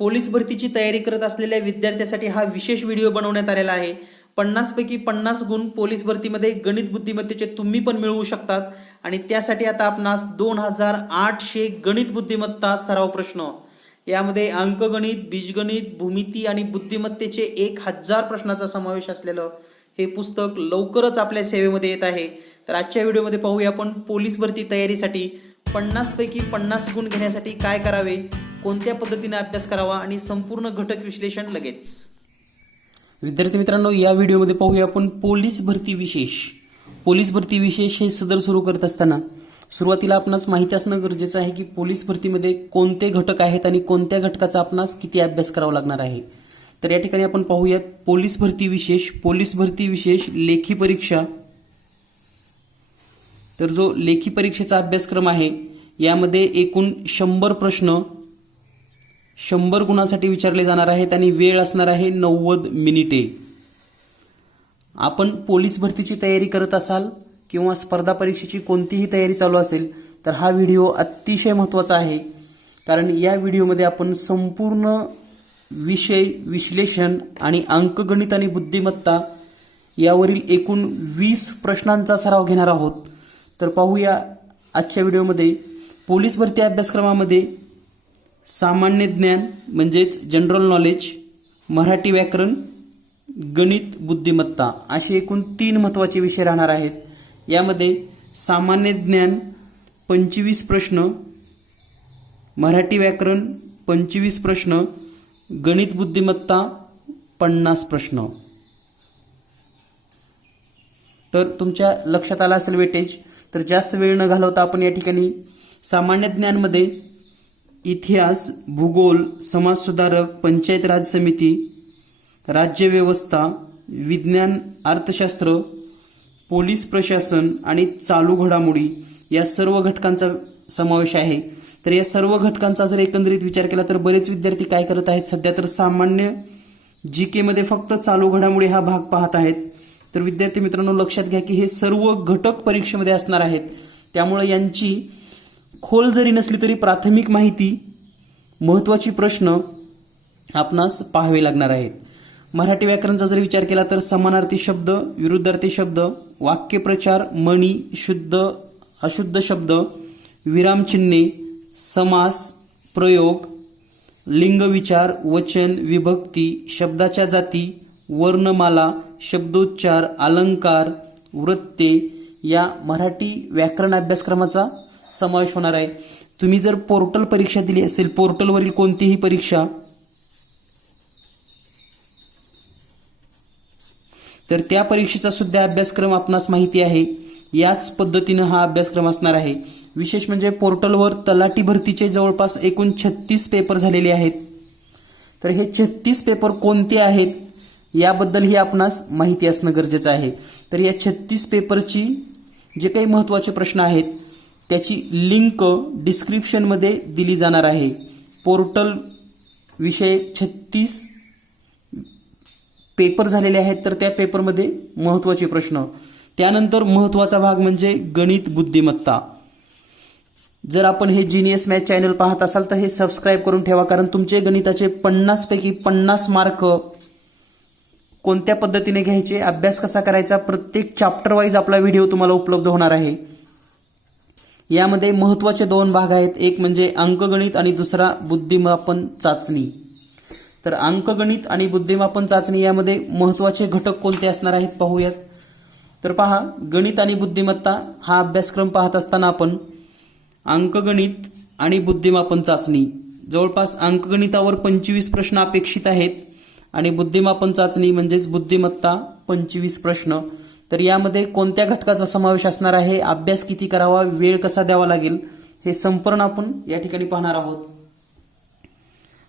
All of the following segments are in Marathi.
पोलीस भरतीची तयारी करत असलेल्या विद्यार्थ्यासाठी हा विशेष व्हिडिओ बनवण्यात आलेला आहे। 50 पैकी 50 गुण पोलीस भरतीमध्ये गणित बुद्धिमत्तेचे तुम्ही पण मिळवू शकतात आणि त्यासाठी आता आपणास 2800 गणित बुद्धिमत्ता सराव प्रश्न, यामध्ये अंकगणित, बीजगणित, भूमिती आणि बुद्धिमत्तेचे 1000 प्रश्नाचा समावेश असलेलं हे पुस्तक लवकरच आपल्या सेवेमध्ये येत आहे। तर आजच्या व्हिडिओमध्ये पाहूया आपण पोलीस भरती तयारीसाठी 50 पैकी 50 गुण घेण्यासाठी काय करावे, कोणत्या पद्धतीने अभ्यास करावा आणि संपूर्ण घटक विश्लेषण लगेच। विद्यार्थी मित्रांनो, या व्हिडिओमध्ये पाहूया आपण पोलीस भरती विशेष। पोलीस भरती विशेष हे सदर सुरू करत असताना सुरुवातीला आपणास माहिती असणं गरजेचं आहे की पोलीस भरतीमध्ये कोणते घटक आहेत आणि कोणत्या घटकाचा आपणास किती अभ्यास करावा लागणार आहे। तर या ठिकाणी आपण पाहूयात पोलीस भरती विशेष, पोलीस भरती विशेष लेखी परीक्षा। तर जो लेखी परीक्षेचा अभ्यासक्रम आहे यामध्ये एकूण 100 प्रश्न 100 गुणांसाठी विचारले जाणार आहेत आणि वेळ असणार आहे 90 मिनिटे। आपण पोलीस भरतीची तयारी करत असाल किंवा स्पर्धा परीक्षेची कोणतीही तयारी चालू असेल तर हा व्हिडिओ अतिशय महत्त्वाचा आहे, कारण या व्हिडिओमध्ये आपण संपूर्ण विषय विश्लेषण आणि अंकगणित आणि बुद्धिमत्ता यावरील एकूण 20 प्रश्नांचा सराव घेणार आहोत। तर पाहूया आजच्या व्हिडिओमध्ये पोलीस भरती अभ्यासक्रमामध्ये सामान्य ज्ञान म्हणजेच जनरल नॉलेज, मराठी व्याकरण, गणित, बुद्धिमत्ता असे एकूण 3 महत्त्वाचे विषय राहणार आहेत। यामध्ये सामान्य ज्ञान 25 प्रश्न, मराठी व्याकरण 25 प्रश्न, गणित बुद्धिमत्ता 50 प्रश्न। तर तुमच्या लक्षात आलं असेल वेटेज। तर जास्त वेळ न घालवता आपण या ठिकाणी सामान्य ज्ञानमध्ये इतिहास, भूगोल, समाजसुधारक, पंचायत राज समिती, राज्यव्यवस्था, विज्ञान, अर्थशास्त्र, पोलीस प्रशासन आणि चालू घडामोडी या सर्व घटकांचा समावेश आहे। तर या सर्व घटकांचा जर एकंदरीत विचार केला तर बरेच विद्यार्थी काय करत आहेत, सध्या तर सामान्य GK मध्ये फक्त चालू घडामोडी हा भाग पाहत आहेत। तर विद्यार्थी मित्रांनो, लक्षात घ्या की हे सर्व घटक परीक्षेमध्ये असणार आहेत, त्यामुळे यांची खोल जरी नसली तरी प्राथमिक माहिती, महत्त्वाची प्रश्न आपणास पाहावे लागणार आहेत। मराठी व्याकरणचा जर विचार केला तर समानार्थी शब्द, विरुद्धार्थी शब्द, वाक्यप्रचार, म्हणी, शुद्ध अशुद्ध शब्द, विरामचिन्हे, समास, प्रयोग, लिंगविचार, वचन, विभक्ती, शब्दाच्या जाती, वर्णमाला, शब्दोच्चार, अलंकार, वृत्ते या मराठी व्याकरण अभ्यासक्रमाचा समावेश होणार आहे। तुम्ही जर पोर्टल परीक्षा दिली असेल, पोर्टलवरील कोणतीही परीक्षा, तर त्या परीक्षेचा सुद्धा अभ्यासक्रम आपणास माहिती आहे। याच पद्धतीनं हा अभ्यासक्रम असणार आहे। विशेष म्हणजे पोर्टलवर तलाठी भरतीचे जवळपास एकूण 36 पेपर झालेले आहेत। तर हे 36 पेपर कोणते आहेत याबद्दलही आपणास माहिती असणं गरजेचं आहे। तर या 36 पेपरची जे काही महत्त्वाचे प्रश्न आहेत त्याची लिंक डिस्क्रिप्शनमध्ये दिली जाणार आहे। पोर्टल विषय 36 पेपर झालेले आहेत, तर त्या पेपरमध्ये महत्त्वाचे प्रश्न। त्यानंतर महत्त्वाचा भाग म्हणजे गणित बुद्धिमत्ता। जर आपण हे जीनियस मॅथ चॅनल पाहत असाल तर हे सबस्क्राईब करून ठेवा, कारण तुमचे गणिताचे 50 पैकी 50 मार्क कोणत्या पद्धतीने घ्यायचे, अभ्यास कसा करायचा, प्रत्येक चॅप्टर वाईज आपला व्हिडिओ तुम्हाला उपलब्ध होणार आहे। यामध्ये महत्त्वाचे 2 भाग आहेत, एक म्हणजे अंकगणित आणि दुसरा बुद्धिमापन चाचणी। तर अंकगणित आणि बुद्धिमापन चाचणी यामध्ये महत्त्वाचे घटक कोणते असणार आहेत पाहूयात। तर पहा, गणित आणि बुद्धिमत्ता हा अभ्यासक्रम पाहत असताना आपण अंकगणित आणि बुद्धिमापन चाचणी, जवळपास अंकगणितावर 25 प्रश्न अपेक्षित आहेत आणि बुद्धिमापन चाचणी म्हणजेच बुद्धिमत्ता 25 प्रश्न। तर यामध्ये कोणत्या घटकाचा समावेश असणार आहे, अभ्यास किती करावा, वेळ कसा द्यावा लागेल, हे संपूर्ण आपण या ठिकाणी पाहणार आहोत।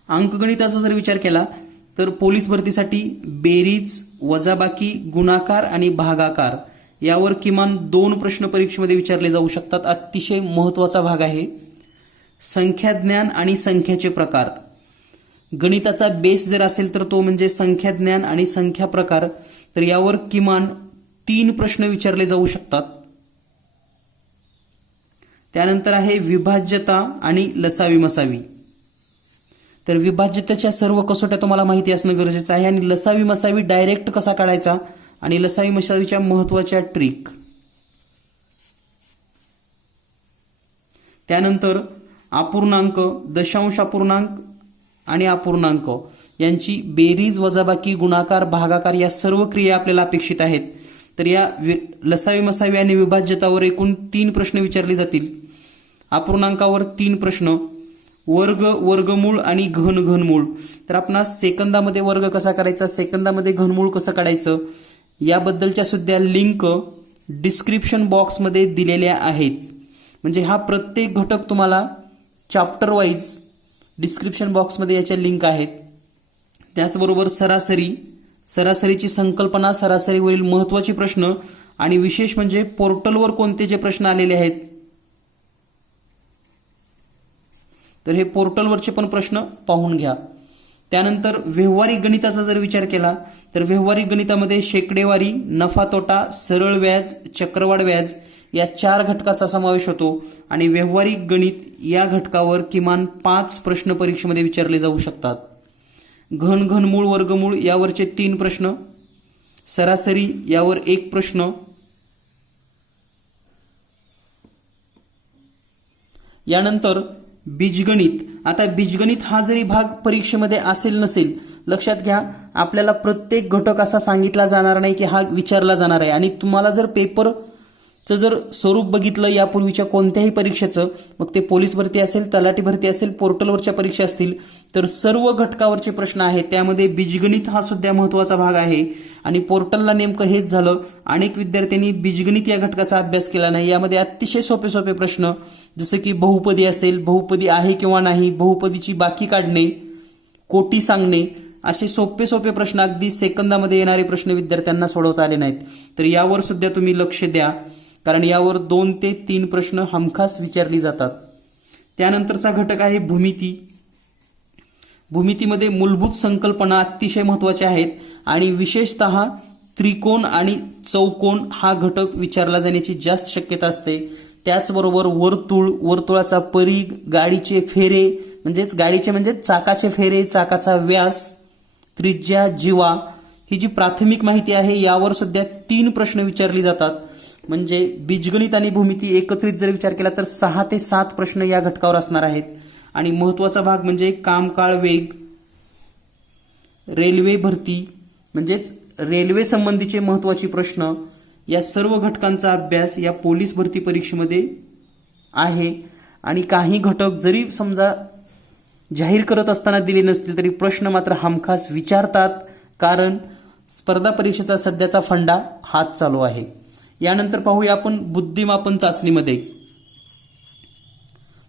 अंकगणिताचा जर विचार केला तर पोलीस भरतीसाठी बेरीज, वजाबाकी, गुणाकार आणि भागाकार यावर किमान 2 प्रश्न परीक्षेमध्ये विचारले जाऊ शकतात। अतिशय महत्त्वाचा भाग आहे। संख्याज्ञान आणि संख्याचे प्रकार, गणिताचा बेस जर असेल तर तो म्हणजे संख्याज्ञान आणि संख्या प्रकार, तर यावर किमान 3 प्रश्न विचारले जाऊ शकतात। त्यानंतर आहे विभाज्यता आणि लसावी मसावी। तर विभाज्यतेच्या सर्व कसोट्या तुम्हाला माहिती असणं गरजेचं आहे आणि लसावी मसावी डायरेक्ट कसा काढायचा आणि लसावी मसावीच्या महत्त्वाच्या ट्रिक. त्यानंतर अपूर्णांक, दशांश अपूर्णांक आणि अपूर्णांक यांची बेरीज, वजाबाकी, गुणाकार, भागाकार या सर्व क्रिया आपल्याला अपेक्षित आहेत. तर या लसावी मसावी आणि विभाज्यतावर एकूण 3 प्रश्न विचारले जातील. अपूर्णांकावर 3 प्रश्न, वर्ग, वर्गमूळ आणि घनमूळ. तर आपणास सेकंदामध्ये वर्ग कसा करायचा, सेकंदामध्ये घनमूळ कसं काढायचं याबद्दलच्या सुद्धा लिंक डिस्क्रिप्शन बॉक्समध्ये दिलेल्या आहेत. म्हणजे हा प्रत्येक घटक तुम्हाला चॅप्टर वाईज डिस्क्रिप्शन बॉक्समध्ये याच्या लिंक आहेत. त्याचबरोबर सरासरीची संकल्पना, सरासरीवरील महत्त्वाचे प्रश्न आणि विशेष म्हणजे पोर्टलवर कोणते जे प्रश्न आलेले आहेत तर हे पोर्टलवरचे पण प्रश्न पाहून घ्या. त्यानंतर व्यवहारिक गणिताचा जर विचार केला तर व्यवहारिक गणितामध्ये शेकडेवारी, नफा तोटा, सरळ व्याज, चक्रवाढ व्याज या 4 घटकाचा समावेश होतो आणि व्यवहारिक गणित या घटकावर किमान 5 प्रश्न परीक्षेमध्ये विचारले जाऊ शकतात. घनमूळ, वर्गमूळ यावरचे 3 प्रश्न, सरासरी यावर 1 प्रश्न. यानंतर बीजगणित. आता बीजगणित हा जरी भाग परीक्षेमध्ये असेल नसेल, लक्षात घ्या आपल्याला प्रत्येक घटक असा सांगितला जाणार नाही की हा विचारला जाणार आहे. आणि तुम्हाला जर पेपरचं जर स्वरूप बघितलं यापूर्वीच्या कोणत्याही परीक्षेचं, मग ते पोलीस भरती असेल, तलाठी भरती असेल, पोर्टलवरच्या परीक्षा असतील, तर सर्व घटकावरचे प्रश्न आहेत. त्यामध्ये बीजगणित हा सुद्धा महत्त्वाचा भाग आहे. आणि पोर्टलला नेमकं हेच झालं, अनेक विद्यार्थ्यांनी बीजगणित या घटकाचा अभ्यास केला नाही. यामध्ये अतिशय सोपे प्रश्न जसं की बहुपदी असेल, बहुपदी आहे किंवा नाही, बहुपदीची बाकी काढणे, कोटी सांगणे, असे सोपे प्रश्न अगदी सेकंदामध्ये येणारे प्रश्न विद्यार्थ्यांना सोडवता आले नाहीत. तर यावर सुद्धा तुम्ही लक्ष द्या, कारण यावर 2 ते 3 प्रश्न हमखास विचारली जातात. त्यानंतरचा घटक आहे भूमिती. भूमितीमध्ये मूलभूत संकल्पना अतिशय महत्त्वाच्या आहेत आणि विशेषतः त्रिकोण आणि चौकोन हा घटक विचारला जाण्याची जास्त शक्यता असते. त्याचबरोबर वर्तुळाचा परिघ, गाडीचे फेरे म्हणजे चाकाचे फेरे, चाकाचा व्यास, त्रिज्या, जीवा, ही जी प्राथमिक माहिती आहे यावर सुद्धा 3 प्रश्न विचारली जातात. म्हणजे बीजगणित आणि भूमिती एकत्रित जर विचार केला तर 6 ते 7 प्रश्न या घटकावर असणार आहेत. आणि महत्त्वाचा भाग म्हणजे कामकाळ, वेग, रेल्वे भरती म्हणजेच रेल्वे संबंधीचे महत्त्वाचे प्रश्न, या सर्व घटकांचा अभ्यास या पोलीस भरती परीक्षेमध्ये आहे. आणि काही घटक जरी समजा जाहीर करत असताना दिले नसतील तरी प्रश्न मात्र हमखास विचारतात, कारण स्पर्धा परीक्षेचा सध्याचा फंडा हाच चालू आहे. यानंतर पाहूया आपण बुद्धिमापन चाचणीमध्ये.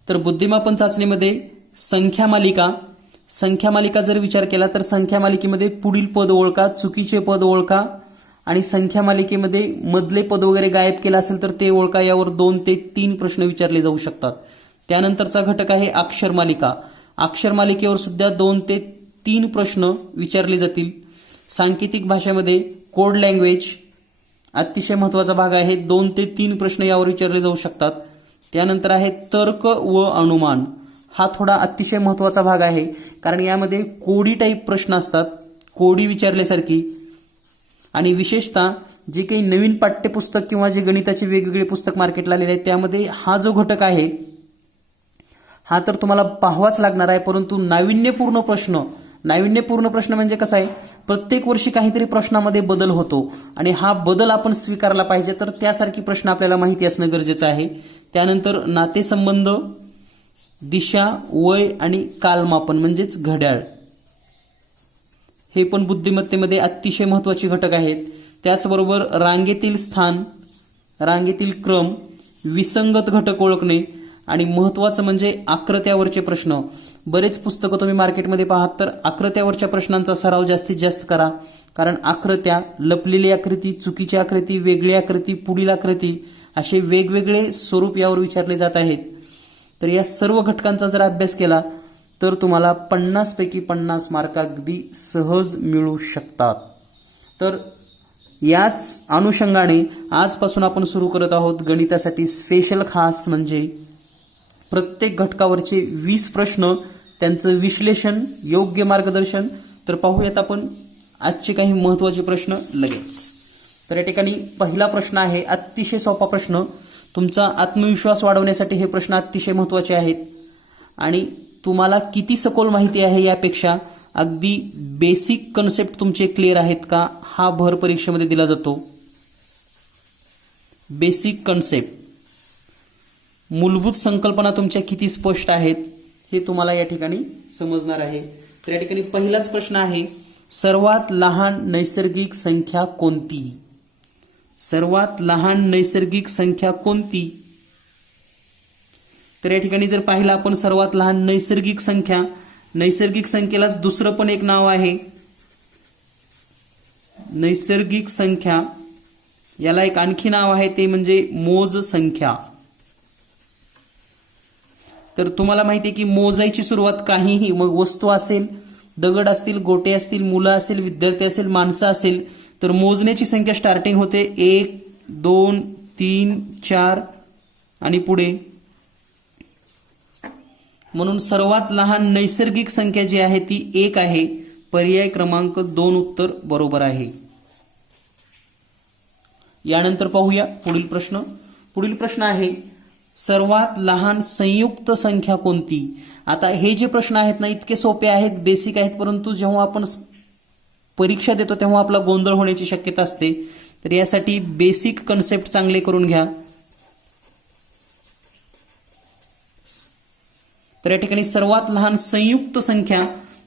तर बुद्धिमापन चाचणीमध्ये संख्या मालिका जर विचार केला तर संख्या मालिकेमध्ये पुढील पद ओळखा, चुकीचे पद ओळखा आणि संख्या मालिकेमध्ये मधले पद वगैरे गायब केलं असेल तर ते ओळखा. यावर 2 ते 3 प्रश्न विचारले जाऊ शकतात. त्यानंतरचा घटक आहे अक्षर मालिकेवर सुद्धा 2 ते 3 प्रश्न विचारले जातील. सांकेतिक भाषेमध्ये कोड लँग्वेज अतिशय महत्त्वाचा भाग आहे. 2 ते 3 प्रश्न यावर विचारले जाऊ शकतात. त्यानंतर आहे तर्क व अनुमान. हा थोडा अतिशय महत्त्वाचा भाग आहे, कारण यामध्ये कोडी टाईप प्रश्न असतात, कोडी विचारल्यासारखी. आणि विशेषतः जे काही नवीन पाठ्यपुस्तक किंवा जे गणिताचे वेगवेगळे पुस्तक मार्केटला आलेले आहेत त्यामध्ये हा जो घटक आहे हा तर तुम्हाला पाहावाच लागणार आहे. परंतु नाविन्यपूर्ण प्रश्न म्हणजे कसं आहे, प्रत्येक वर्षी काहीतरी प्रश्नामध्ये बदल होतो आणि हा बदल आपण स्वीकारला पाहिजे, तर त्यासारखी प्रश्न आपल्याला माहिती असणं गरजेचं आहे. त्यानंतर नातेसंबंध, दिशा, वय आणि कालमापन म्हणजेच घड्याळ, हे पण बुद्धिमत्तेमध्ये अतिशय महत्त्वाचे घटक आहेत. त्याचबरोबर रांगेतील स्थान, रांगेतील क्रम, विसंगत घटक ओळखणे आणि महत्त्वाचं म्हणजे आकृत्यावरचे प्रश्न. बरेच पुस्तकं तुम्ही मार्केटमध्ये पाहात तर आकृत्यावरच्या प्रश्नांचा सराव जास्तीत जास्त करा, कारण आकृत्या, लपलेली आकृती, चुकीची आकृती, वेगळी आकृती, पुढील आकृती असे वेगवेगळे स्वरूप यावर विचारले जात आहेत. तर या सर्व घटकांचा जर अभ्यास केला तर तुम्हाला 50 पैकी 50 मार्क अगदी सहज मिळू शकतात. तर याच अनुषंगाने आजपासून आपण सुरू करत आहोत गणितासाठी स्पेशल खास, म्हणजे प्रत्येक घटकावरचे 20 प्रश्न त्यांचं विश्लेषण, योग्य मार्गदर्शन. तर पाहूयात आपण आजचे काही महत्त्वाचे प्रश्न लगेच. तर या ठिकाणी पहिला प्रश्न आहे, अतिशय सोपा प्रश्न. तुमचा आत्मविश्वास वाढवण्यासाठी हे प्रश्न अतिशय महत्त्वाचे आहेत. आणि तुम्हाला किती सखोल माहिती आहे यापेक्षा अगदी बेसिक कन्सेप्ट तुमचे क्लिअर आहेत का, हा भर परीक्षेमध्ये दिला जातो. बेसिक कन्सेप्ट, मूलभूत संकल्पना तुमच्या किती स्पष्ट आहेत हे तुम्हाला या ठिकाणी समजणार आहे. तर या ठिकाणी पहिलाच प्रश्न आहे, सर्वात लहान नैसर्गिक संख्या कोणती? सर्वात लहान नैसर्गिक संख्या कोणती? तर या ठिकाणी जर पाहिलं आपण सर्वात लहान नैसर्गिक संख्या, नैसर्गिक संख्येलाच दुसरं पण एक नाव आहे नैसर्गिक संख्या. याला एक आणखी नाव आहे ते म्हणजे मोज संख्या. तर तुम्हाला माहिती आहे की मोजायची सुरुवात काहीही, मग वस्तू असेल, दगड असतील, गोटे असतील, मुलं असेल, विद्यार्थी असेल, माणसं असेल, तर मोजण्याची संख्या स्टार्टिंग होते 1, 2, 3, 4 आणि पुढे. म्हणून सर्वात लहान नैसर्गिक संख्या जी आहे ती 1 आहे. पर्याय क्रमांक 2 उत्तर बरोबर आहे. यानंतर पाहूया पुढील प्रश्न. पुढील प्रश्न आहे, सर्वात लहान संयुक्त संख्या कोणती? आता हे जे प्रश्न आहेत ना इतके सोपे आहेत, बेसिक आहेत, परंतु जेव्हा आपण परीक्षा देतो तेव्हा आपला गोंधळ होण्याची शक्यता असते. तर यासाठी बेसिक कन्सेप्ट चांगले करून घ्या. तर या ठिकाणी सर्वात लहान संयुक्त संख्या,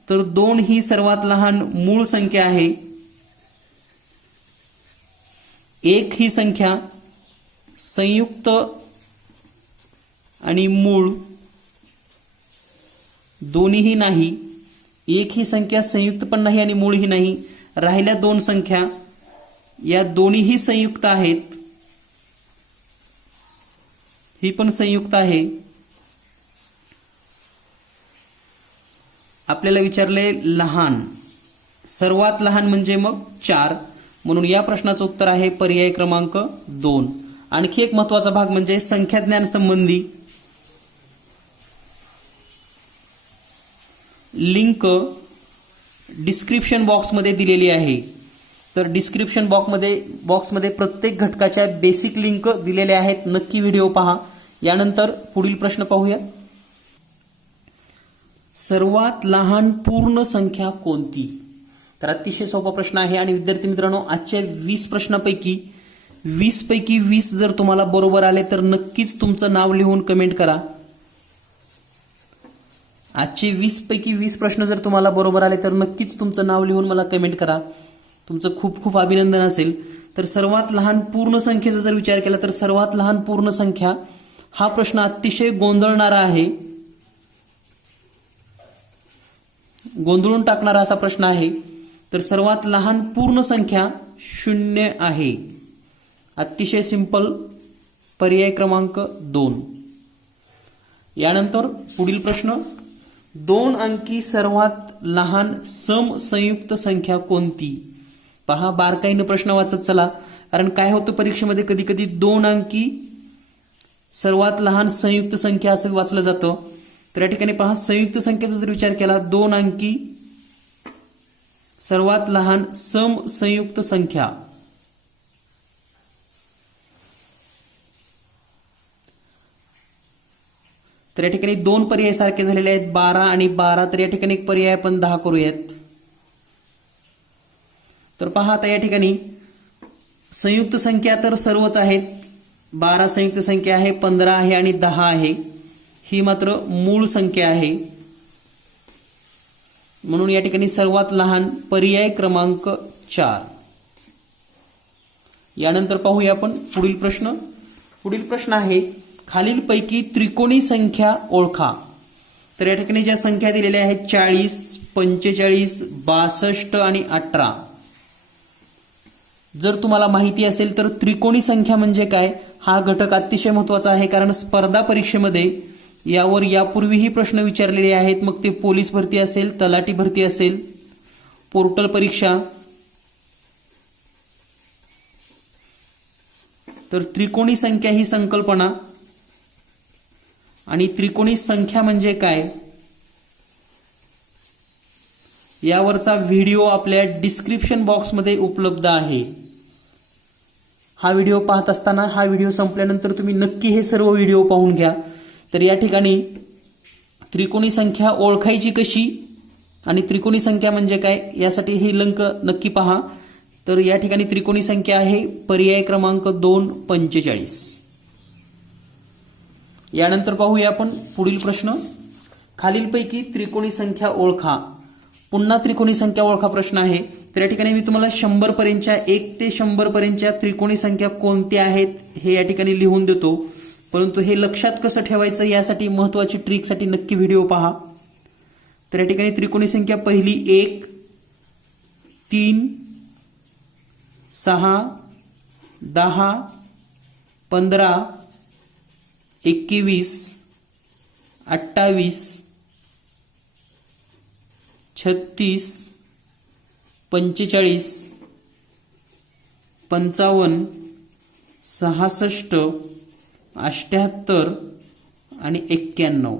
तर 2 ही सर्वात लहान मूळ संख्या आहे. 1 ही संख्या संयुक्त आणि मूळ दोन्हीही नाही. 1 ही संख्या संयुक्त पण नाही आणि मूळही नाही. राहिल्या 2 संख्या, या दोन्हीही संयुक्त आहेत. ही पण संयुक्त आहे. आपल्याला विचारले लहान, सर्वात लहान म्हणजे मग 4. म्हणून या प्रश्नाचं उत्तर आहे पर्याय क्रमांक 2. आणखी एक महत्वाचा भाग म्हणजे संख्याज्ञान संबंधी लिंक डिस्क्रिप्शन बॉक्समध्ये दिलेली आहे. तर डिस्क्रिप्शन बॉक्समध्ये प्रत्येक घटकाच्या बेसिक लिंक दिलेल्या आहेत. नक्की व्हिडिओ पहा. यानंतर पुढील प्रश्न पाहूया. सर्वात लहान पूर्ण संख्या कोणती? तर अतिशय सोपा प्रश्न आहे. आणि विद्यार्थी मित्रांनो, आजच्या 20 प्रश्नांपैकी 20 पैकी 20 जर तुम्हाला बरोबर आले तर नक्कीच तुमचं नाव लिहून कमेंट करा. आजचे 20 पैकी 20 प्रश्न जर तुम्हाला बरोबर आले तर नक्कीच तुमचं नाव लिहून मला कमेंट करा. तुमचं खूप खूप अभिनंदन असेल. तर सर्वात लहान पूर्ण संख्येचा जर विचार केला तर सर्वात लहान पूर्ण संख्या हा प्रश्न अतिशय गोंधळणारा आहे, गोंधळून टाकणारा असा प्रश्न आहे. तर सर्वात लहान पूर्ण संख्या 0 आहे. अतिशय सिंपल, पर्याय क्रमांक 2. यानंतर पुढील प्रश्न, 2 अंकी सर्वात लहान सम संयुक्त संख्या कोणती? पहा, बारकाईने प्रश्न वाचत चला. कारण काय होतं परीक्षेमध्ये कधी कधी 2 अंकी सर्वात लहान संयुक्त संख्या असं वाचलं जातं. तर या ठिकाणी पहा, संयुक्त संख्येचा जर विचार केला, 2 अंकी सर्वात लहान सम संयुक्त संख्या. तर या ठिकाणी 2 पर्याय सारखे झालेले आहेत, 12 आणि 12. तर या ठिकाणी एक पर्याय आपण 10 करूयात. तर पहा, आता या ठिकाणी संयुक्त संख्या तर सर्वच आहेत. 12 संयुक्त संख्या आहे, 15 आहे आणि 10 आहे. ही मात्र मूळ संख्या आहे. म्हणून या ठिकाणी सर्वात लहान पर्याय क्रमांक 4. यानंतर पाहूया आपण पुढील प्रश्न. पुढील प्रश्न आहे, खालीलपैकी त्रिकोणी संख्या ओळखा. तर या ठिकाणी ज्या संख्या दिलेल्या आहेत 40, 45, 62 आणि 18. जर तुम्हाला माहिती असेल तर त्रिकोणी संख्या म्हणजे काय हा घटक अतिशय महत्त्वाचा आहे. कारण स्पर्धा परीक्षेमध्ये यावर यापूर्वीही प्रश्न विचारलेले आहेत. मग ते पोलीस भरती असेल, तलाठी भरती असेल, पोर्टल परीक्षा. तर त्रिकोणी संख्या ही संकल्पना आणि त्रिकोणी संख्या म्हणजे काय यावरचा व्हिडिओ आपल्या डिस्क्रिप्शन बॉक्समध्ये उपलब्ध आहे. हा व्हिडिओ पाहत असताना हा व्हिडिओ संपल्यानंतर तुम्ही नक्की हे सर्व व्हिडिओ पाहून घ्या. तर या ठिकाणी त्रिकोणी संख्या ओळखायची कशी आणि त्रिकोणी संख्या म्हणजे काय यासाठी हे लिंक नक्की पहा. तर या ठिकाणी त्रिकोणी संख्या आहे पर्याय क्रमांक 2 45. यानंतर पाहूया आपण पुढील प्रश्न. खालीलपैकी त्रिकोणी संख्या ओळखा. पुन्हा त्रिकोणी संख्या ओळखा प्रश्न आहे. तर या ठिकाणी मी तुम्हाला 100 पर्यंतच्या 1 ते 100 पर्यंतच्या त्रिकोणी संख्या कोणत्या आहेत हे या ठिकाणी लिहून देतो. परंतु हे लक्षात कसं ठेवायचं यासाठी महत्वाची ट्रिकसाठी नक्की व्हिडिओ पहा. तर या ठिकाणी त्रिकोणी संख्या पहिली 1 3 6 10 15 21 28 36 45 55 66 78 आणि 91.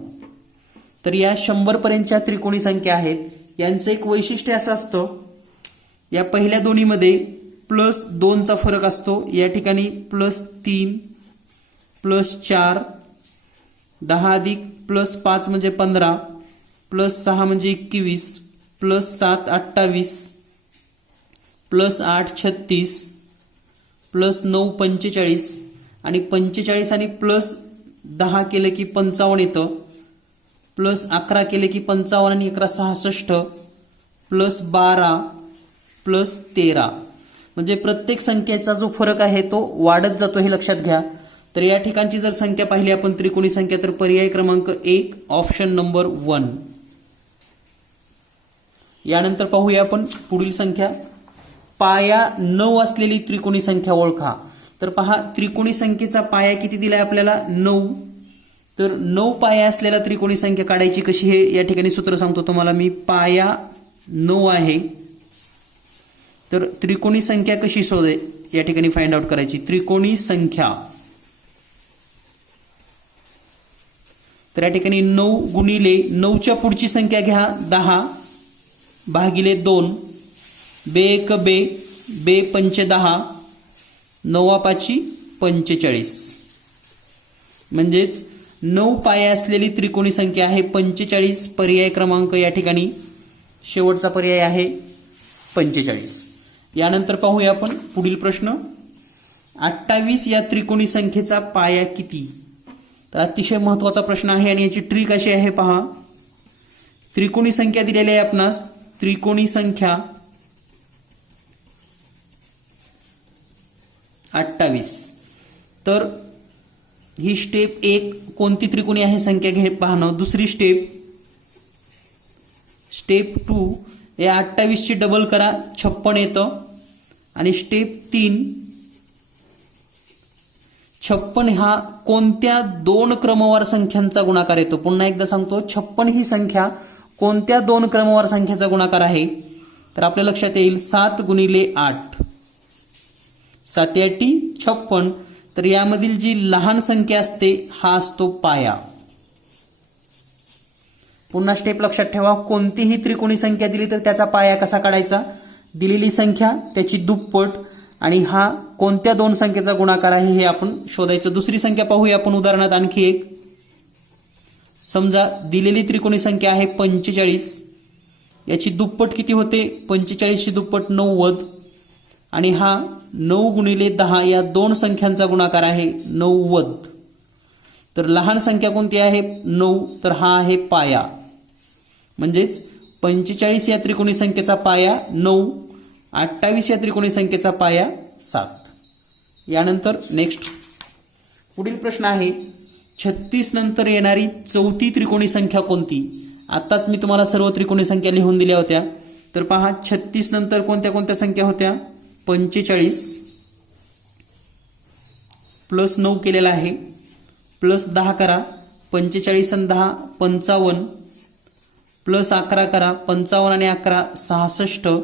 तर या 100 पर्यंतच्या त्रिकोणी संख्या आहेत. यांचं एक वैशिष्ट्य असं असतं, या पहिल्या दोन्हीमध्ये +2चा फरक असतो. या ठिकाणी +3 +4 10 अधिक +5 म्हणजे 15 +6 म्हणजे 21 +7 28 +8 36 +9 45 आणि 45 आणि +10 केलं की 55 येतं, +11 केले की 55 आणि 11 66 +12 +13. म्हणजे प्रत्येक संख्येचा जो फरक आहे तो वाढत जातो हे लक्षात घ्या. तर या ठिकाणची जर संख्या पाहिली आपण त्रिकोणी संख्या तर पर्याय क्रमांक 1 ऑप्शन नंबर 1. यानंतर पाहूया आपण पुढील संख्या. पाया 9 असलेली त्रिकोणी संख्या ओळखा. तर पहा त्रिकोणी संख्येचा पाया किती दिलाय आपल्याला 9. तर 9 पाया असलेला त्रिकोणी संख्या काढायची कशी हे या ठिकाणी सूत्र सांगतो तुम्हाला मी. पाया 9 आहे तर त्रिकोणी संख्या कशी शोधे या ठिकाणी फाइंड आउट करायची. त्रिकोणी संख्या तर या ठिकाणी 9 गुणिले 9च्या पुढची संख्या घ्या 10 भागिले 2 बे 5 10 9 5 45. म्हणजेच 9 पाया असलेली त्रिकोणी संख्या आहे 45. पर्याय क्रमांक या ठिकाणी शेवटचा पर्याय आहे 45. यानंतर पाहूया आपण पुढील प्रश्न. 28 या त्रिकोणी संख्येचा पाया किती. तर अतिशय महत्वाचा प्रश्न आहे आणि याची ट्रिक अशी आहे पहा. त्रिकोणी संख्या दिलेली आहे आपणास. त्रिकोणी संख्या 28. तर ही स्टेप 1 कोणती त्रिकोणी आहे संख्या घे पाहणं. दुसरी स्टेप 2 या 28 ची डबल करा 56 येतं. आणि स्टेप 3 56 हा कोणत्या 2 क्रमवार संख्यांचा गुणाकार येतो. पुन्हा एकदा सांगतो 56 ही संख्या कोणत्या 2 क्रमवार संख्येचा गुणाकार आहे. तर आपल्या लक्षात येईल 7 गुणिले 8 7 8 56. तर यामधील जी लहान संख्या असते हा असतो पाया. पुन्हा स्टेप लक्षात ठेवा. कोणतीही त्रिकोणी संख्या दिली तर त्याचा पाया कसा काढायचा. दिलेली संख्या त्याची दुप्पट आणि हा कोणत्या 2 संख्येचा गुणाकार आहे हे आपण शोधायचं. दुसरी संख्या पाहूया आपण उदाहरणात आणखी एक. समजा दिलेली त्रिकोणी संख्या आहे 45. याची दुप्पट किती होते 45 ची दुप्पट 90 आणि हा 9 गुणिले 10 या 2 संख्यांचा गुणाकार आहे 90. तर लहान संख्या कोणती आहे 9. तर हा आहे पाया. म्हणजेच 45 या त्रिकोणी संख्येचा पाया 9. 28 या त्रिकोणी संख्येचा पाया 7. यानंतर नेक्स्ट पुढील प्रश्न आहे 36 नंतर येणारी चौथी त्रिकोणी संख्या कोणती. आताच मी तुम्हाला सर्व त्रिकोणी संख्या लिहून दिल्या होत्या. तर पहा 36 नंतर कोणत्या कोणत्या संख्या होत्या. 45 +9 केलेला आहे +10 करा 45 आणि 10 55 +11 करा 55 आणि 11 66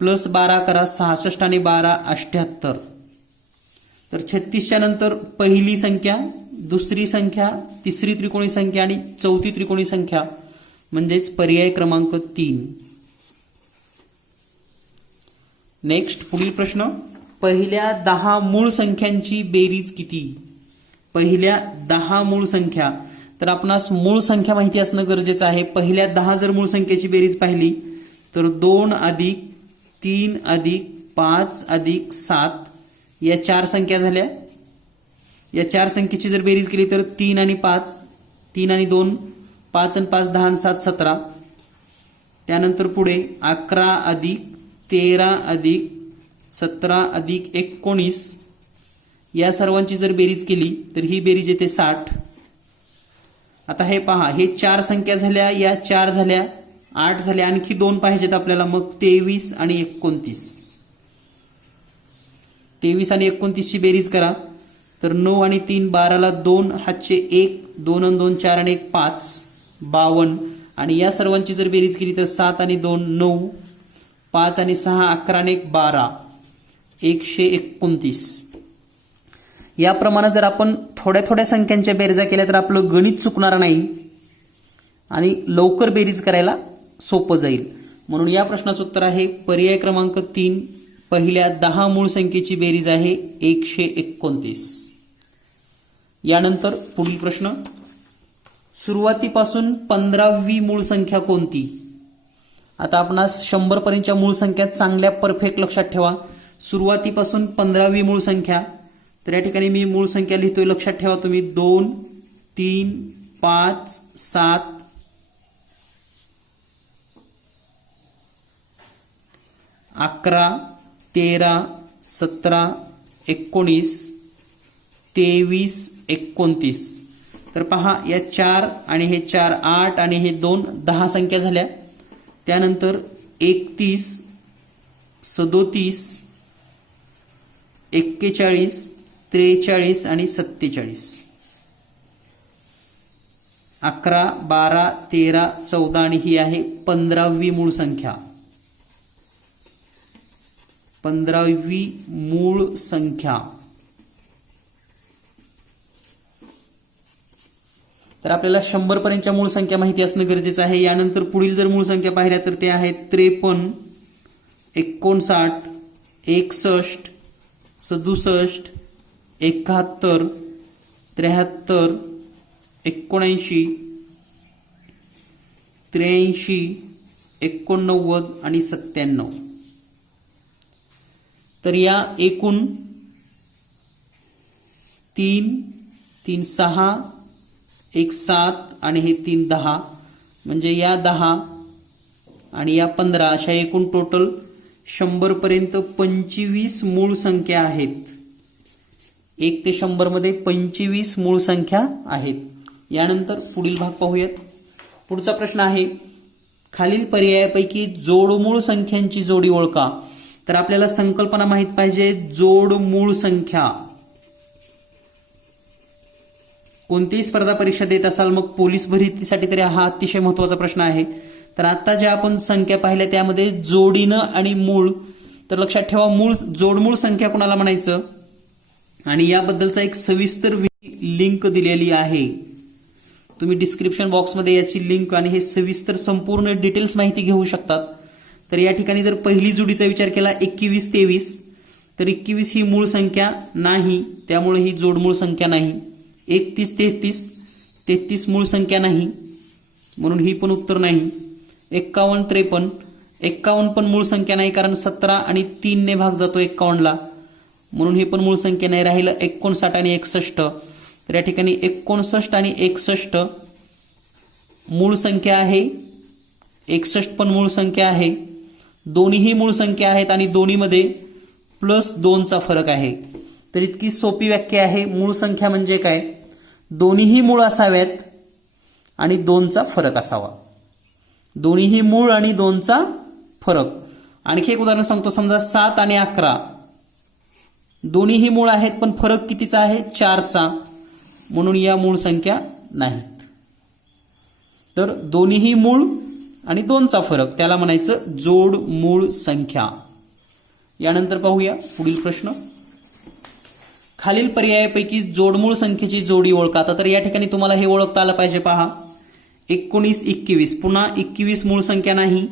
+12 करा 66 आणि 12 78. तर 36च्या नंतर पहिली संख्या, दुसरी संख्या, तिसरी त्रिकोणी संख्या आणि चौथी त्रिकोणी संख्या. म्हणजेच पर्याय क्रमांक 3. नेक्स्ट पुढील प्रश्न, पहिल्या 10 मूळ संख्यांची बेरीज किती? पहिल्या 10 मूळ संख्या, तर आपणास मूळ संख्या माहिती असणं गरजेचं आहे. पहिल्या 10 जर मूळ संख्येची बेरीज पाहिली तर 2 अधिक 3 अधिक 5 अधिक 7 या 4 संख्या झाल्या. या 4 संख्येची जर बेरीज केली तर 3 आणि 5, 3 आणि 2, 5 आणि 5 10 आणि 7 17. त्यानंतर पुढे 11 अधिक 13 अधिक 17 अधिक 19 या सर्वांची जर बेरीज केली तर ही बेरीज येते 60. आता हे पहा, हे 4 संख्या झाल्या, या 4 झाल्या, 8 झाल्या, आणखी 2 पाहिजेत आपल्याला. मग 23 आणि 29. 23 आणि 29 ची बेरीज करा तर 9 आणि 3 12ला 2 हातचे 1, 2 आणि 2 4 आणि 1 5, 52. आणि या सर्वांची जर बेरीज केली तर 7 आणि 2 9, 5 आणि 6 11 आणि 1 12, 129. याप्रमाणे जर आपण थोड्या थोड्या संख्यांच्या बेरीजा केल्या तर आपलं गणित चुकणार नाही आणि लवकर बेरीज करायला सोपं जाईल. म्हणून या प्रश्नाचं उत्तर आहे पर्याय क्रमांक 3. पहिल्या 10 मूळ संख्येची बेरीज आहे 129. यानंतर पुढील प्रश्न, सुरुवातीपासून 15वी मूळ संख्या कोणती? आता आपणास 100 पर्यंतच्या मूळ संख्या चांगल्या परफेक्ट लक्षात ठेवा. सुरुवातीपासून 15वी मूळ संख्या, तर या ठिकाणी मी मूळ संख्या लिहितोय, लक्षात ठेवा तुम्ही. 2 3 5 7 11 13 17 19 23 29. तर पहा, या 4 आणि हे 4 8 आणि हे 2 10 संख्या झाल्या. त्यानंतर 31 37 41 43 आणि 47. 11 12 13 14 आणि ही आहे 15वी मूळ संख्या. 15वी मूळ संख्या. तर आपल्याला 100 पर्यंतच्या मूळ संख्या माहिती असणं गरजेचं आहे. यानंतर पुढील जर मूळ संख्या पाहिल्या तर ते आहेत 53 59 61 67 71 73 79 83 89 आणि 97. तर या एकूण 3 3 6 1 7 आणि हे 3 10, म्हणजे या 10 आणि या 15 अशा एकूण टोटल 100 पर्यंत 25 मूळ संख्या आहेत. 1 ते 100 मध्ये 25 मूळ संख्या आहेत. यानंतर पुढील भाग पाहूयात. पुढचा प्रश्न आहे, खालील पर्यायापैकी जोडमूळ संख्यांची जोडी ओळखा. तर आपल्याला संकल्पना माहित पाहिजे. जोडमूळ संख्या, कोणतीही स्पर्धा परीक्षा देत असाल, मग पोलीस भरतीसाठी तरी हा अतिशय महत्त्वाचा प्रश्न आहे. तर आता ज्या आपण संख्या पाहिल्या त्यामध्ये जोडीनं आणि मूळ, तर लक्षात ठेवा जोडमूळ संख्या कोणाला म्हणायचं आणि याबद्दलचा एक सविस्तर लिंक दिलेली आहे. तुम्ही डिस्क्रिप्शन बॉक्समध्ये याची लिंक आणि हे सविस्तर संपूर्ण डिटेल्स माहिती घेऊ शकतात. तर या ठिकाणी जर पहिली जोडीचा विचार केला 21 23, तर 21 ही मूळ संख्या नाही, त्यामुळे ही जोडमूळ संख्या नाही. 31 33, 33 मूळ संख्या नाही, म्हणून ही पण उत्तर नाही. 51 53, 51 पण मूळ संख्या नाही, कारण 17 आणि 3 ने भाग जातो 51ला, म्हणून ही पण मूळ संख्या नाही. राहिलं 59 आणि 61. तर या ठिकाणी 59 आणि 61 मूळ संख्या आहे, 61 पण मूळ संख्या आहे. दोन्हीही मूळ संख्या आहेत आणि दोन्हीमध्ये +2चा फरक आहे. तर इतकी सोपी व्याख्या आहे. मूळ संख्या म्हणजे काय? दोन्हीही मूळ असाव्यात आणि 2चा फरक असावा. दोन्हीही मूळ आणि 2चा फरक. आणखी एक उदाहरण सांगतो. समजा 7 आणि 11 दोन्हीही मूळ आहेत, पण फरक कितीचा आहे? 4चा, म्हणून या मूळ संख्या नाहीत. तर दोन्हीही मूळ आणि 2चा फरक, त्याला म्हणायचं जोड मूळ संख्या. यानंतर पाहूया पुढील प्रश्न. खालील पर्यायापैकी जोडमूळ संख्येची जोडी ओळखा. आता तर या ठिकाणी तुम्हाला हे ओळखता आलं पाहिजे. पहा, 19 21 पुन्हा 21 मूळ संख्या नाही.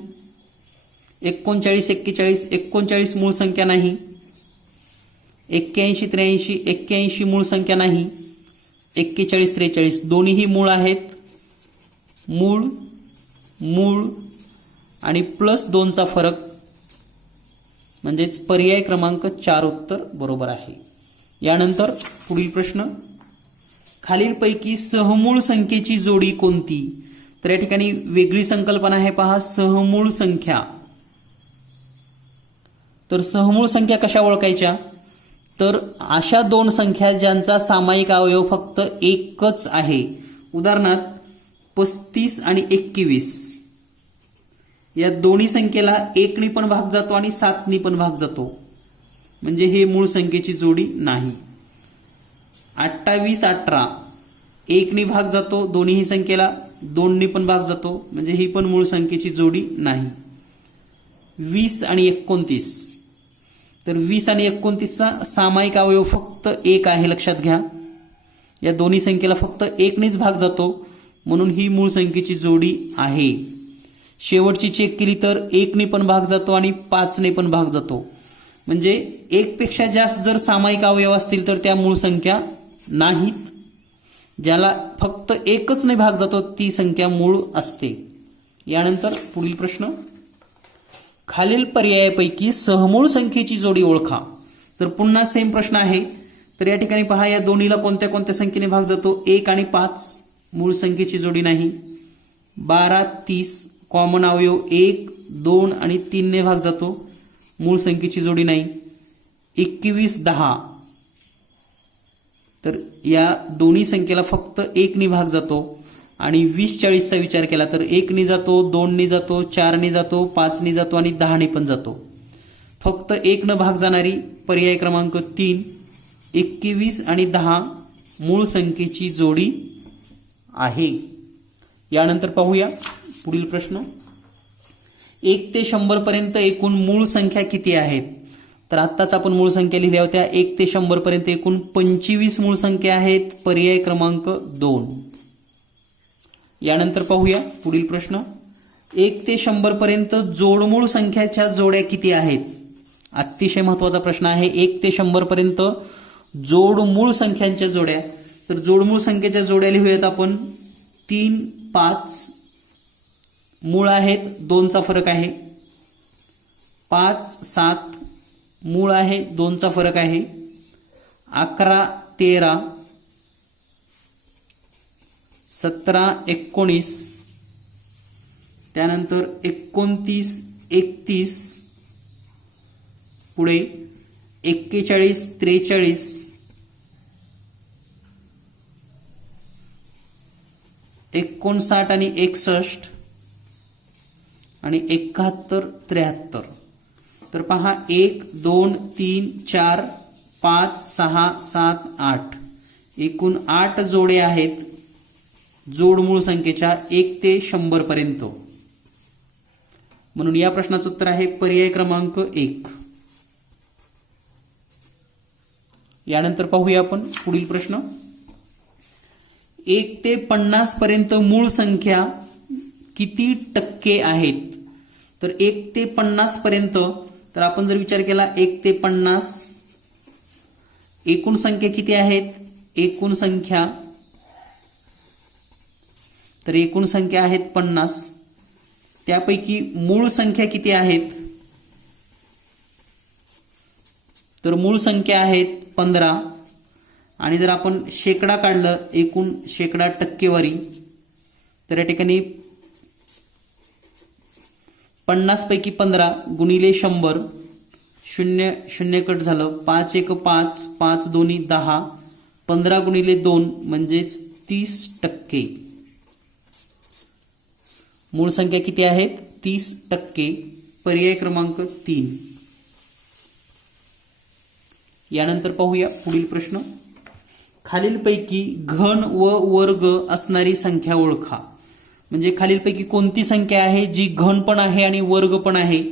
39 41 39 मूळ संख्या नाही. 81 83 81 मूळ संख्या नाही. 41 43 दोन्हीही मूळ आहेत. मूळ मूळ आणि +2चा फरक म्हणजेच पर्याय क्रमांक 4 उत्तर बरोबर आहे. यानंतर पुढील प्रश्न, खालीलपैकी सहमूळ संख्येची जोडी कोणती? तर या ठिकाणी वेगळी संकल्पना आहे पहा, सहमूळ संख्या. तर सहमूळ संख्या कशा ओळखायच्या? तर अशा दोन संख्या ज्यांचा सामायिक अवयव फक्त एकच आहे. उदाहरणार्थ 35 आणि 21 या दोन्ही संख्येला 1 नी पण भाग जातो आणि 7 नी पण भाग जातो, म्हणजे हे मूळ संख्येची जोडी नाही. 28 18 1 नी भाग जातो दोन्ही संख्येला, 2 नी पण भाग जातो, म्हणजे ही पण मूळ संख्येची जोडी नाही. 20 आणि 29 तर 20 आणि 29चा सामायिक अवयव फक्त 1 आहे, लक्षात घ्या. या दोन्ही संख्येला फक्त 1 नीच भाग जातो, म्हणून ही मूळ संख्येची जोडी आहे. शेवटची चेक केली तर 1 नी पण भाग जातो आणि 5 ने पण भाग जातो, म्हणजे 1 पेक्षा जास्त जर सामायिक अवयव असतील तर त्या मूळ संख्या नाहीत. ज्याला फक्त 1च ने भाग जातो ती संख्या मूळ असते. यानंतर पुढील प्रश्न, खालील पर्यायापैकी सहमूळ संख्येची जोडी ओळखा. तर पुन्हा सेम प्रश्न आहे. तर या ठिकाणी पहा, या दोन्हीला कोणत्या कोणत्या संख्येने भाग जातो? 1 आणि 5 मूळ संख्येची जोडी नाही. 12 30 कॉमन अवयव 1 2 आणि 3 ने भाग जातो, मूळ संख्येची जोडी नाही. 21 10 तर या दोन्ही संख्येला फक्त 1 नी भाग जातो. आणि 20 40चा विचार केला तर 1 नी जातो, 2 नी जातो, 4 नी जातो, 5 नी जातो आणि 10 नी पण जातो. फक्त 1 न भाग जाणारी पर्याय क्रमांक 3 21 आणि 10 मूळ संख्येची जोडी आहे. यानंतर पाहूया पुढील प्रश्न, 1 ते 100 पर्यंत एकूण मूळ संख्या किती आहेत? तर आत्ताच आपण मूळ संख्या लिहिल्या होत्या. 1 ते 100 पर्यंत एकूण 25 मूळ संख्या आहेत, पर्याय क्रमांक 2. यानंतर पाहूया पुढील प्रश्न, 1 ते 100 पर्यंत जोडमूळ संख्याच्या जोड्या किती आहेत? अतिशय महत्वाचा प्रश्न आहे. 1 ते 100 पर्यंत जोडमूळ संख्यांच्या जोड्या. तर जोडमूळ संख्येच्या जोड्या लिहूयात आपण. 3 5 मूळ आहेत, 2चा फरक आहे. 5 7 मूळ आहे, 2चा फरक आहे. 11 13 17 19 त्यानंतर 29 31 पुढे 41 43 59 आणि 61 आणि 71 73. तर पहा 1 2 3 4 5 6 7 8 एकूण 8 जोडे आहेत जोडमूळ संख्येच्या 1 ते 100 पर्यंत. म्हणून या प्रश्नाचं उत्तर आहे पर्याय क्रमांक 1. यानंतर पाहूया आपण पुढील प्रश्न, 1 ते 50 पर्यंत मूळ संख्या किती टक्के आहेत? तर 1 ते 50 पर्यंत, तर आपण जर विचार केला 1 ते 50 एकूण संख्या किती आहेत? एकूण संख्या, तर एकूण संख्या आहेत 50. त्यापैकी मूळ संख्या किती आहेत? तर मूळ संख्या आहेत 15. आणि जर आपण शेकडा काढलं, एकूण शेकडा टक्केवारी, तर या ठिकाणी 50 पैकी 15 गुणिले 100, 0 0 कट झालं, 5 1 5 5 2 10, 15 गुणिले 2 म्हणजेच 30%. मूळ संख्या किती आहेत? 30%, पर्याय क्रमांक 3. यानंतर पाहूया पुढील प्रश्न, खालीलपैकी घन व वर्ग असणारी संख्या ओळखा. म्हणजे खालीलपैकी कोणती संख्या आहे जी घन पण आहे आणि वर्ग पण आहे?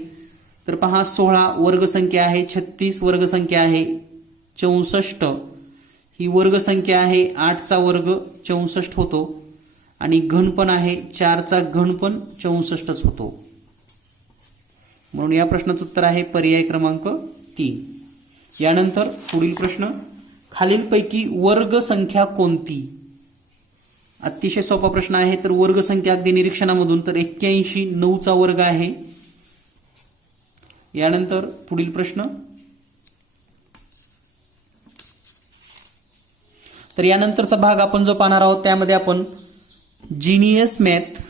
तर पहा 16 वर्ग संख्या आहे, 36 वर्ग संख्या आहे, 64 ही वर्ग संख्या आहे, 8चा वर्ग 64 होतो. आणि घन पण आहे, 4चा घन पण 64च होतो. म्हणून या प्रश्नाचं उत्तर आहे पर्याय क्रमांक 3. यानंतर पुढील प्रश्न, खालीलपैकी वर्ग संख्या कोणती? अतिशय सोपा प्रश्न आहे. तर वर्ग संख्या अगदी निरीक्षणामधून तर 81 9चा वर्ग आहे. यानंतर पुढील प्रश्न, तर यानंतरचा भाग आपण जो पाहणार आहोत त्यामध्ये आपण जीनियस मॅथ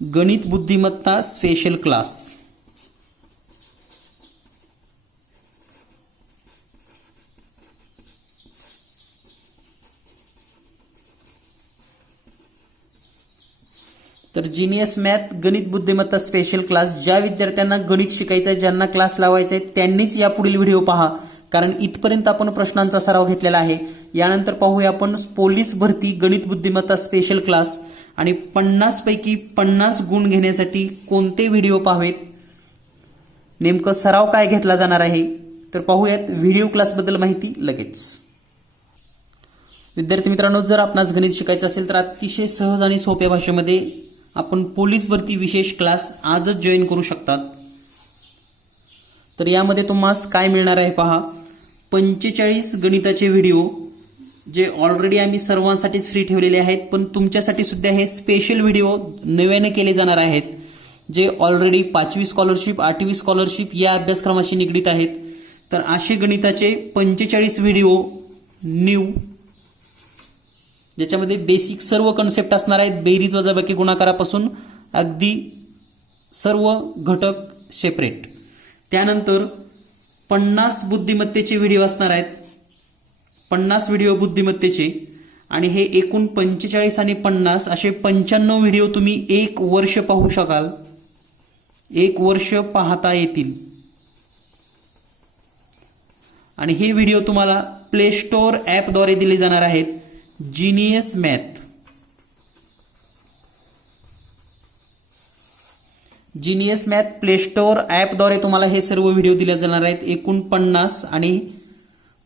गणित बुद्धिमत्ता स्पेशल क्लास तर जीनियस मॅथ गणित बुद्धिमत्ता स्पेशल क्लास ज्या विद्यार्थ्यांना गणित शिकायचं आहे, ज्यांना क्लास लावायचा आहे त्यांनीच या पुढील व्हिडिओ पहा, कारण इथपर्यंत आपण प्रश्नांचा सराव घेतलेला आहे. यानंतर पाहूया आपण पोलीस भरती गणित बुद्धिमत्ता स्पेशल क्लास आणि 50 पैकी 50 गुण घेण्यासाठी कोणते व्हिडिओ पाहावेत, नेमकं सराव काय घेतला जाणार आहे. तर पाहूयात व्हिडिओ क्लासबद्दल माहिती लगेच. विद्यार्थी मित्रांनो, जर आपणास गणित शिकायचं असेल तर अतिशय सहज आणि सोप्या भाषेमध्ये आपण पोलीस भरती विशेष क्लास आजच जॉईन करू शकतात. तर यामध्ये तुम्हाला काय मिळणार आहे पहा, 45 गणिताचे व्हिडिओ जे ऑलरेडी आम्ही सर्वांसाठीच फ्री ठेवलेले आहेत, पण तुमच्यासाठी सुद्धा हे स्पेशल व्हिडिओ नव्याने केले जाणार आहेत, जे ऑलरेडी 5वी स्कॉलरशिप 8वी स्कॉलरशिप या अभ्यासक्रमाशी निगडीत आहेत. तर असे गणिताचे 45 व्हिडिओ न्यू, ज्याच्यामध्ये बेसिक सर्व कन्सेप्ट असणार आहेत, बेरीज वजाबाकी गुणाकारापासून अगदी सर्व घटक सेपरेट. त्यानंतर 50 बुद्धिमत्तेचे व्हिडिओ असणार आहेत, 50 व्हिडिओ बुद्धिमत्तेचे, आणि हे एकूण 45 आणि 50 असे 95 व्हिडिओ तुम्ही 1 वर्ष पाहू शकाल, 1 वर्ष पाहता येतील. आणि हे व्हिडिओ तुम्हाला प्ले स्टोअर ॲपद्वारे दिले जाणार आहेत. Genius math, genius math play store ॲपद्वारे तुम्हाला हे सर्व व्हिडिओ दिले जाणार आहेत. एकूण 50 आणि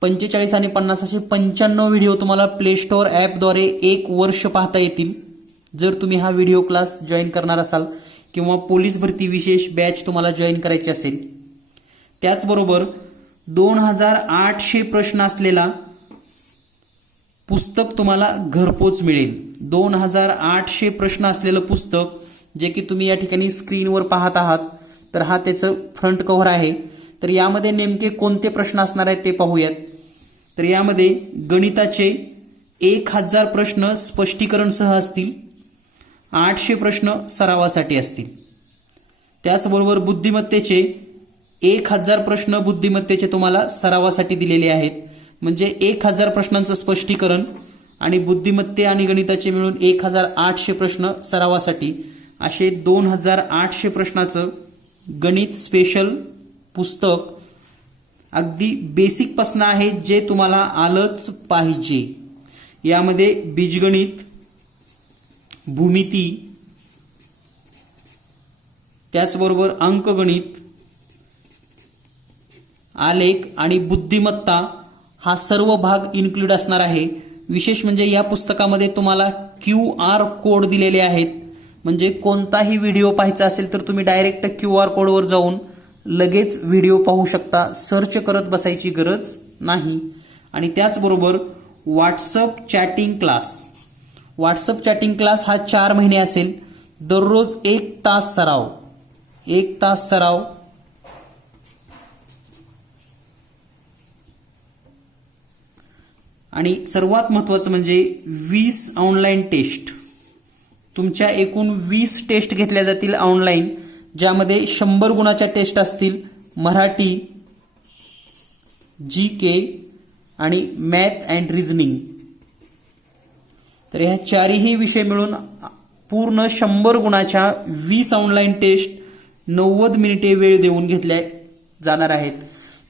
45 आणि 50 असे 95 व्हिडिओ तुम्हाला प्ले स्टोअर ॲपद्वारे 1 वर्ष पाहता येतील, जर तुम्ही हा व्हिडिओ क्लास जॉईन करणार असाल किंवा पोलीस भरती विशेष बॅच तुम्हाला जॉईन करायची असेल. त्याचबरोबर 2800 प्रश्न असलेला पुस्तक तुम्हाला घरपोच मिळेल. 2800 प्रश्न असलेलं पुस्तक, जे की तुम्ही या ठिकाणी स्क्रीनवर पाहत आहात, तर हा त्याचं फ्रंट कव्हर आहे. तर यामध्ये नेमके कोणते प्रश्न असणार आहेत ते पाहूयात. तर यामध्ये गणिताचे 1000 प्रश्न स्पष्टीकरणसह असतील, 800 प्रश्न सरावासाठी असतील. त्याचबरोबर बुद्धिमत्तेचे 1000 प्रश्न बुद्धिमत्तेचे तुम्हाला सरावासाठी दिलेले आहेत, म्हणजे 1000 प्रश्नांचं स्पष्टीकरण आणि बुद्धिमत्ते आणि गणिताचे मिळून 1800 प्रश्न सरावासाठी, असे 2800 प्रश्नाचं गणित स्पेशल पुस्तक अगदी बेसिक पासून आहे, जे तुम्हाला आलंच पाहिजे. यामध्ये बीजगणित, भूमिती, त्याचबरोबर अंकगणित, आलेख आणि बुद्धिमत्ता हा सर्व भाग इन्क्लूड असणार आहे. विशेष म्हणजे या पुस्तकामध्ये तुम्हाला QR कोड दिलेले आहेत, म्हणजे कोणताही व्हिडिओ पाहायचा असेल तर तुम्ही डायरेक्ट QR कोडवर जाऊन लगेच व्हिडिओ पाहू शकता, सर्च करत बसायची गरज नाही. आणि त्याचबरोबर WhatsApp chatting class, WhatsApp chatting class हा 4 महिने असेल, दररोज 1 तास सराव, 1 तास सराव. आणि सर्वात महत्त्वाचं म्हणजे 20 ऑनलाईन टेस्ट, तुमच्या एकूण 20 टेस्ट घेतल्या जातील ऑनलाईन, ज्यामध्ये 100 गुणाच्या टेस्ट असतील, मराठी, GK आणि मॅथ अँड रिझनिंग. तर ह्या 4ही विषय मिळून पूर्ण 100 गुणाच्या 20 ऑनलाईन टेस्ट 90 मिनिटे वेळ देऊन घेतल्या जाणार आहेत.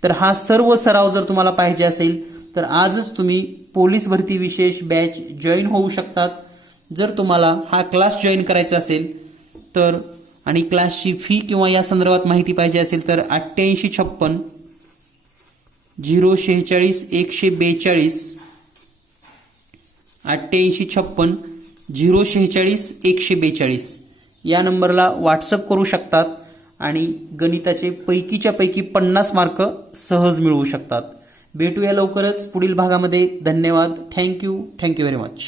तर हा सर्व सराव जर तुम्हाला पाहिजे असेल तर आजच तुम्ही पोलीस भरती विशेष बॅच जॉईन होऊ शकतात. जर तुम्हाला हा क्लास जॉईन करायचा असेल तर, आणि क्लासची फी किंवा या संदर्भात माहिती पाहिजे असेल तर 8856 046 142 8856 046 142 या नंबरला व्हॉट्सअप करू शकतात आणि गणिताचे पैकीच्या पैकी 50 मार्क सहज मिळवू शकतात. भेटूया लवकरच पुढील भागामध्ये. धन्यवाद. Thank you very much.